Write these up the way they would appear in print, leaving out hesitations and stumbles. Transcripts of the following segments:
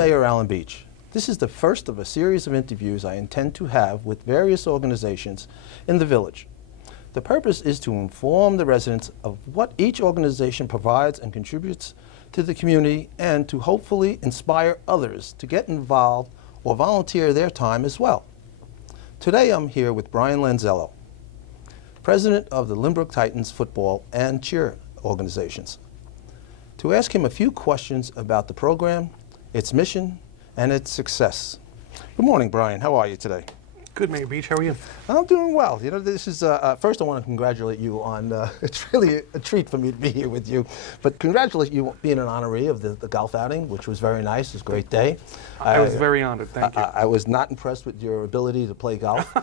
Mayor Allen Beach. This is the first of a series of interviews I intend to have with various organizations in the village. The purpose is to inform the residents of what each organization provides and contributes to the community and to hopefully inspire others to get involved or volunteer their time as well. Today I'm here with Bryan Lanzello, president of the Lynbrook Titans football and cheer organizations, to ask him a few questions about the program, its mission, and its success. Good morning, Bryan. How are you today? Good, Mayor Beach. How are you? I'm doing well. You know, this is, first I want to congratulate you on, it's really a treat for me to be here with you, but congratulate you being an honoree of the golf outing, which was very nice. It was a great day. I was very honored. Thank you. I was not impressed with your ability to play golf.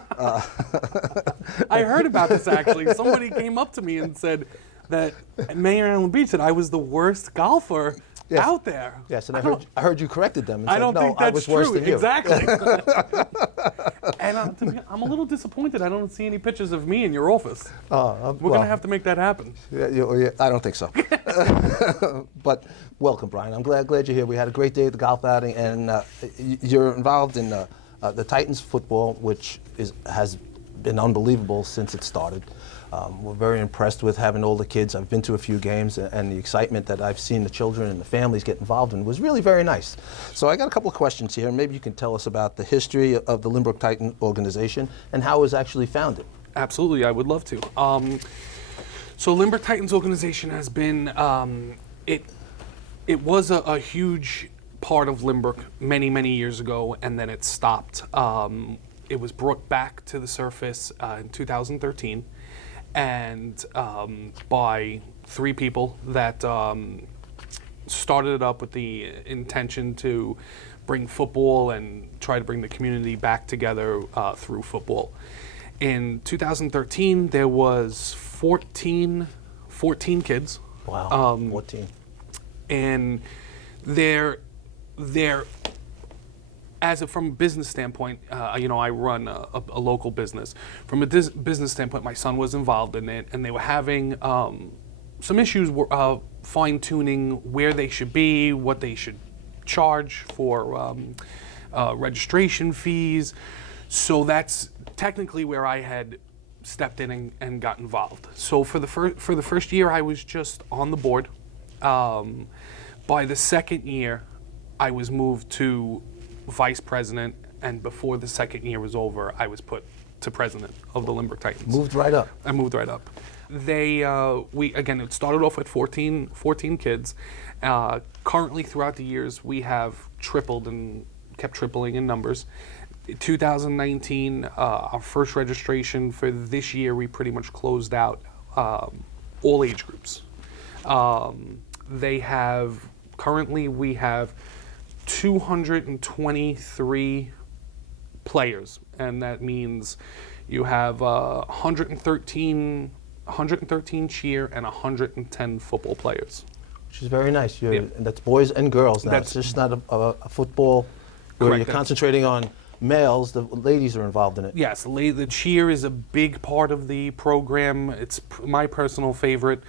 I heard about this, actually. Somebody came up to me and said that Mayor Allen Beach said I was the worst golfer out there. Yes, and I heard you corrected them and I said, don't no, think that's I was true. worse than you. Exactly. And I'm a little disappointed I don't see any pictures of me in your office. We're going to have to make that happen. Yeah, I don't think so. But welcome, Bryan. I'm glad you're here. We had a great day at the golf outing, and you're involved in the Titans football, which has been unbelievable since it started. We're very impressed with having all the kids. I've been to a few games, and the excitement that I've seen the children and the families get involved in was really very nice. So I got a couple of questions here. Maybe you can tell us about the history of the Lynbrook Titan organization and how it was actually founded. Absolutely, I would love to. So Lynbrook Titans organization has been, it was a huge part of Lynbrook many, many years ago, and then it stopped. It was brought back to the surface in 2013. And by three people that started it up with the intention to bring football and try to bring the community back together through football. In 2013, there was 14 kids. Wow, 14. And they're from a business standpoint, I run a local business. From a business standpoint, my son was involved in it, and they were having some issues fine-tuning where they should be, what they should charge for registration fees. So that's technically where I had stepped in and got involved. So for the first year, I was just on the board. By the second year, I was moved to vice president, and before the second year was over, I was put to president of the Lynbrook Titans. Moved right up. I moved right up. It started off with 14 kids. Currently, throughout the years, we have tripled and kept tripling in numbers. 2019, our first registration for this year, we pretty much closed out all age groups. Currently, we have 223 players, and that means you have 113 cheer and 110 football players. Which is very nice. And that's boys and girls now. It's just not a football where you're concentrating on males. The ladies are involved in it. Yes, the cheer is a big part of the program. It's my personal favorite.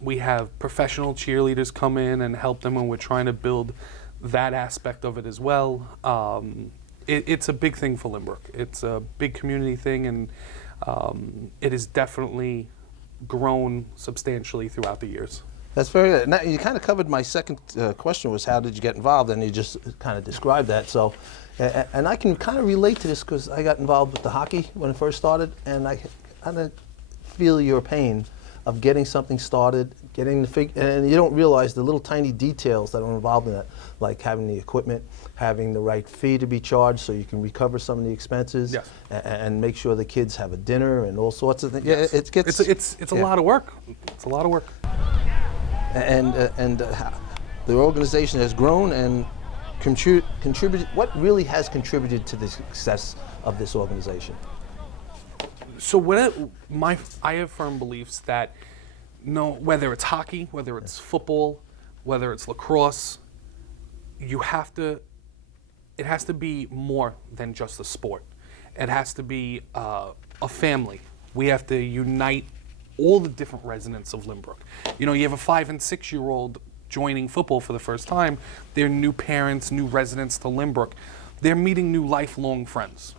We have professional cheerleaders come in and help them, and we're trying to build that aspect of it as well. It's a big thing for Lynbrook. It's a big community thing, and it has definitely grown substantially throughout the years. That's very good. Now, you kind of covered my second question, was how did you get involved, and you just kind of described that. So, and I can kind of relate to this because I got involved with the hockey when it first started, and I kind of feel your pain of getting something started, and you don't realize the little tiny details that are involved in that, like having the equipment, having the right fee to be charged so you can recover some of the expenses, and make sure the kids have a dinner and all sorts of things. Yes. It's a lot of work. It's a lot of work. And the organization has grown and contributed. What really has contributed to the success of this organization? So I have firm beliefs that whether it's hockey, whether it's football, whether it's lacrosse, it has to be more than just a sport. It has to be a family. We have to unite all the different residents of Lynbrook. You know, you have a 5- and 6-year-old joining football for the first time, they're new parents, new residents to Lynbrook. They're meeting new lifelong friends.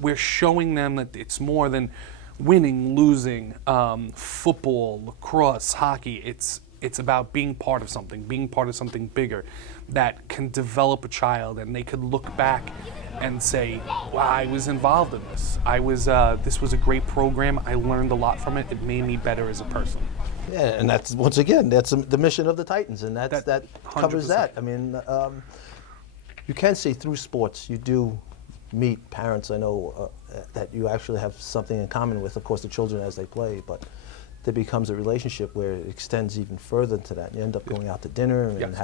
We're showing them that it's more than winning, losing, football, lacrosse, hockey. It's about being part of something bigger that can develop a child, and they could look back and say, wow, I was involved in this. This was a great program. I learned a lot from it. It made me better as a person. Yeah, and that's, once again, that's the mission of the Titans, and that covers 100%. that. I mean, you can see through sports, you do meet parents, I know, that you actually have something in common with, of course, the children as they play, but there becomes a relationship where it extends even further into that. You end up going out to dinner and Yes.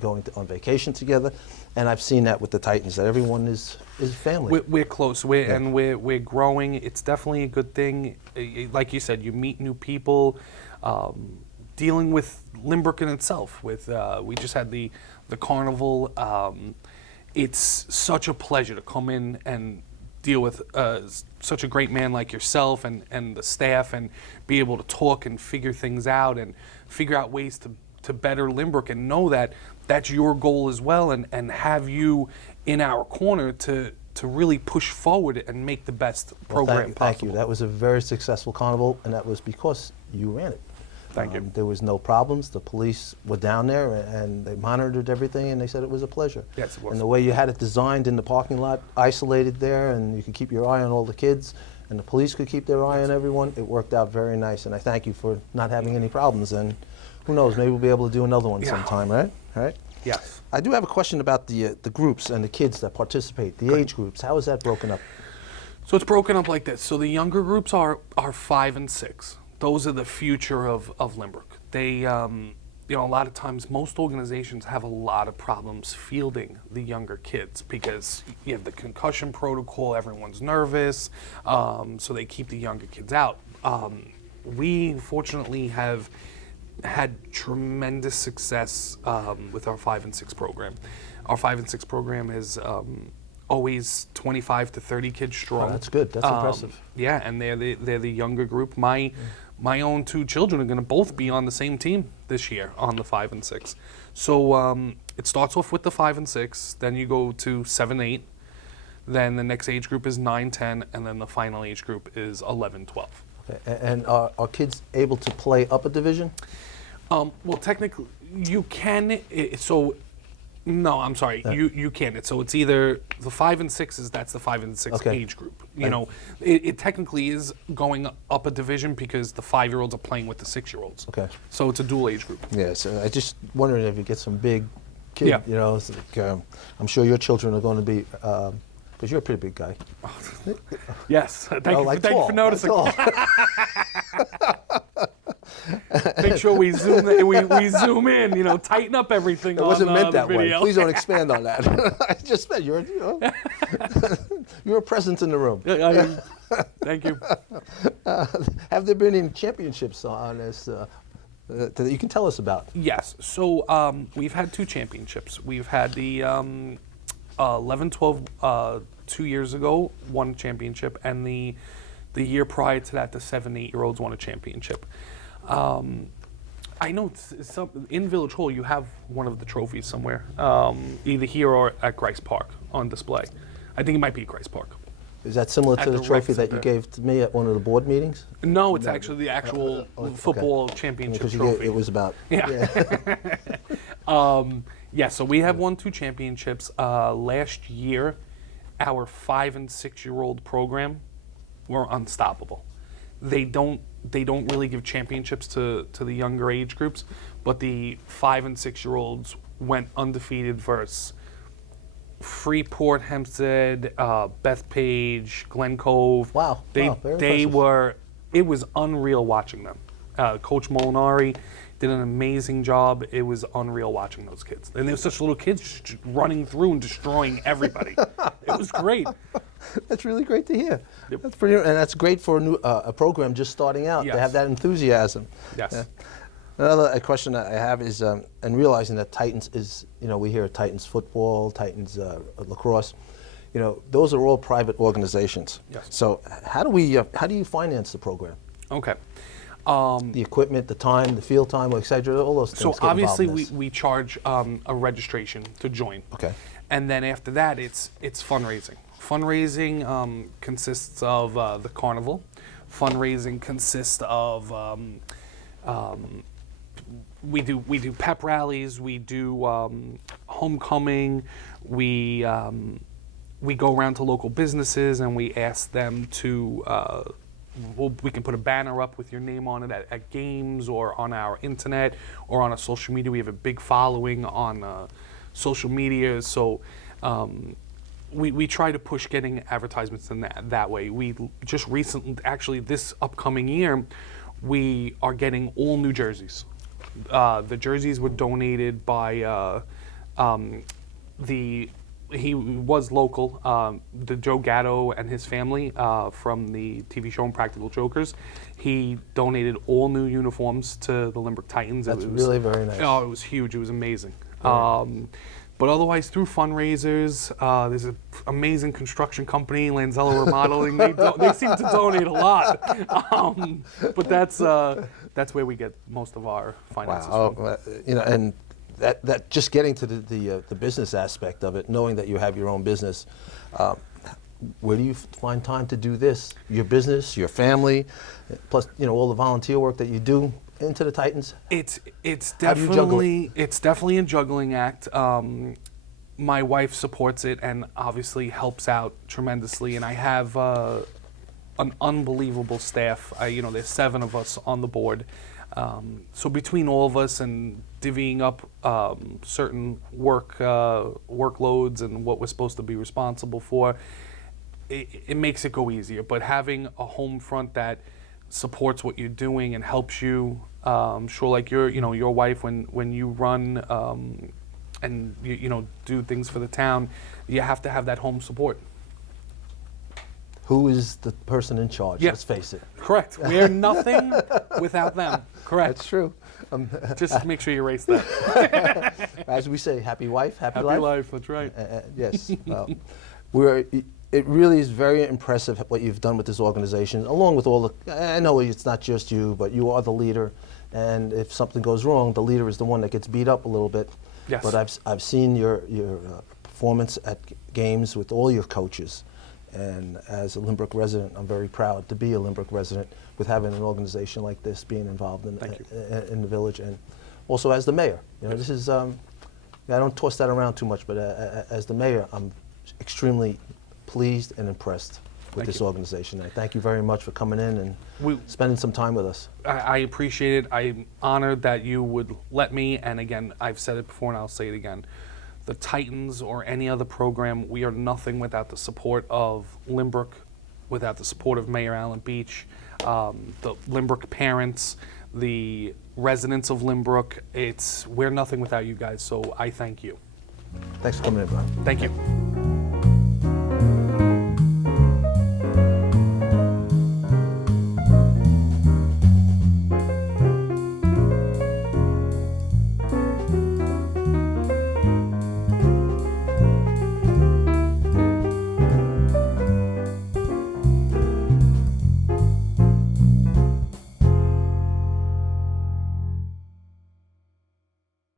going on vacation together, and I've seen that with the Titans, that everyone is family. We're close, and we're growing. It's definitely a good thing. Like you said, you meet new people. Dealing with Lynbrook in itself. We just had the carnival. It's such a pleasure to come in and deal with such a great man like yourself and the staff, and be able to talk and figure things out and figure out ways to better Lynbrook, and know that that's your goal as well, and have you in our corner to really push forward and make the best program possible. Thank you. That was a very successful carnival, and that was because you ran it. Thank you. There was no problems. The police were down there, and they monitored everything, and they said it was a pleasure. Yes, it was. And the way you had it designed in the parking lot, isolated there, and you could keep your eye on all the kids, and the police could keep their eye on everyone, it worked out very nice, and I thank you for not having any problems. And who knows, maybe we'll be able to do another one sometime, right? All right? Yes. I do have a question about the groups and the kids that participate, the age groups. How is that broken up? So it's broken up like this. So the younger groups are 5 and 6. Those are the future of Lynbrook. They, a lot of times, most organizations have a lot of problems fielding the younger kids because you have the concussion protocol, everyone's nervous, so they keep the younger kids out. We, fortunately, have had tremendous success with our 5 and 6 program. Our 5 and 6 program is always 25 to 30 kids strong. Oh, that's good. That's impressive. Yeah, and they're the younger group. My own 2 children are going to both be on the same team this year on the 5 and 6. So it starts off with the 5 and 6, then you go to 7, 8, then the next age group is 9, 10, and then the final age group is 11, 12. Okay. And are kids able to play up a division? Well, technically, you can. No, I'm sorry. You can. So it's either the 5 and 6 that's the 5 and 6 Okay. age group. It technically is going up a division because the 5-year-olds are playing with the 6-year-olds. Okay. So it's a dual age group. Yeah, so I just wondering if you get some big kid, Yeah. it's like, I'm sure your children are going to be, because you're a pretty big guy. Yes. Thank you for noticing. Tall. Make sure we zoom in. Tighten up everything. It wasn't meant the that way. video. Please don't expand on that. I just meant you're a presence in the room. Thank you. Have there been any championships on this that you can tell us about? Yes. So we've had 2 championships. We've had the 11, 12 2 years ago won a championship, and the year prior to that, the 7, 8-year-olds won a championship. I know in Village Hall you have one of the trophies somewhere, either here or at Grice Park on display. I think it might be at Grice Park. Is that similar to At the the trophy rec that you center. gave to me at one of the board meetings? No, it's actually the actual Okay. football championship Because trophy. it was about. Yeah. So we have won 2 championships. Last year, our 5 and 6-year-old program were unstoppable. They don't really give championships to the younger age groups, but the 5 and 6-year-olds went undefeated versus Freeport, Hempstead, Bethpage, Glen Cove. Wow. They Wow, very impressive. were. It was unreal watching them. Coach Molinari did an amazing job. It was unreal watching those kids. And they were such little kids just running through and destroying everybody. It was great. That's really great to hear. Yep. That's pretty, and that's great for a program just starting out to Yes. have that enthusiasm. Yes. Yeah. Another question that I have is, and realizing that Titans is, we hear Titans football, Titans lacrosse, those are all private organizations. Yes. So how do you finance the program? Okay. The equipment, the time, the field time, et cetera, all those things So get involved obviously in this. we charge a registration to join. Okay. And then after that, it's fundraising. Fundraising consists of the carnival. Fundraising consists of we do pep rallies. We do homecoming. We go around to local businesses and we ask them to. We can put a banner up with your name on it at games or on our internet or on our social media. We have a big following on social media, so we try to push getting advertisements in that way. We just recently, actually this upcoming year, we are getting all new jerseys. The jerseys were donated by he was local, the Joe Gatto and his family from the TV show Impractical Jokers. He donated all new uniforms to the Lynbrook Titans. That's really very nice. Oh, it was huge. It was amazing. But otherwise, through fundraisers, there's an amazing construction company, Lanzello Remodeling. They seem to donate a lot. But that's where we get most of our finances from. Wow. And that just getting to the business aspect of it, knowing that you have your own business, where do you find time to do this? Your business, your family, plus all the volunteer work that you do into the Titans. It's How do you juggle it? definitely a juggling act. My wife supports it and obviously helps out tremendously, and I have an unbelievable staff. There's 7 of us on the board. So between all of us and divvying up certain workloads and what we're supposed to be responsible for, it makes it go easier. But having a home front that supports what you're doing and helps you, sure, like your wife when you run and you do things for the town, you have to have that home support. Who is the person in charge? Yeah. Let's face it. Correct. We're nothing without them. Correct. That's true. Just make sure you erase that. As we say, happy wife, happy Happy life. life. That's right. Yes. It really is very impressive what you've done with this organization, along with all the, I know it's not just you, but you are the leader, and if something goes wrong, the leader is the one that gets beat up a little bit. Yes. But I've seen your performance at games with all your coaches, and as a Lynbrook resident, I'm very proud to be a Lynbrook resident with having an organization like this being involved in the village, and also as the mayor. This is, I don't toss that around too much, but as the mayor, I'm extremely pleased and impressed with this organization. I thank you very much for coming in and spending some time with us. I appreciate it. I'm honored that you would let me, and again, I've said it before and I'll say it again. The Titans or any other program, we are nothing without the support of Lynbrook, without the support of Mayor Allen Beach, the Lynbrook parents, the residents of Lynbrook. We're nothing without you guys, so I thank you. Thanks for coming in, Bryan. Thank you.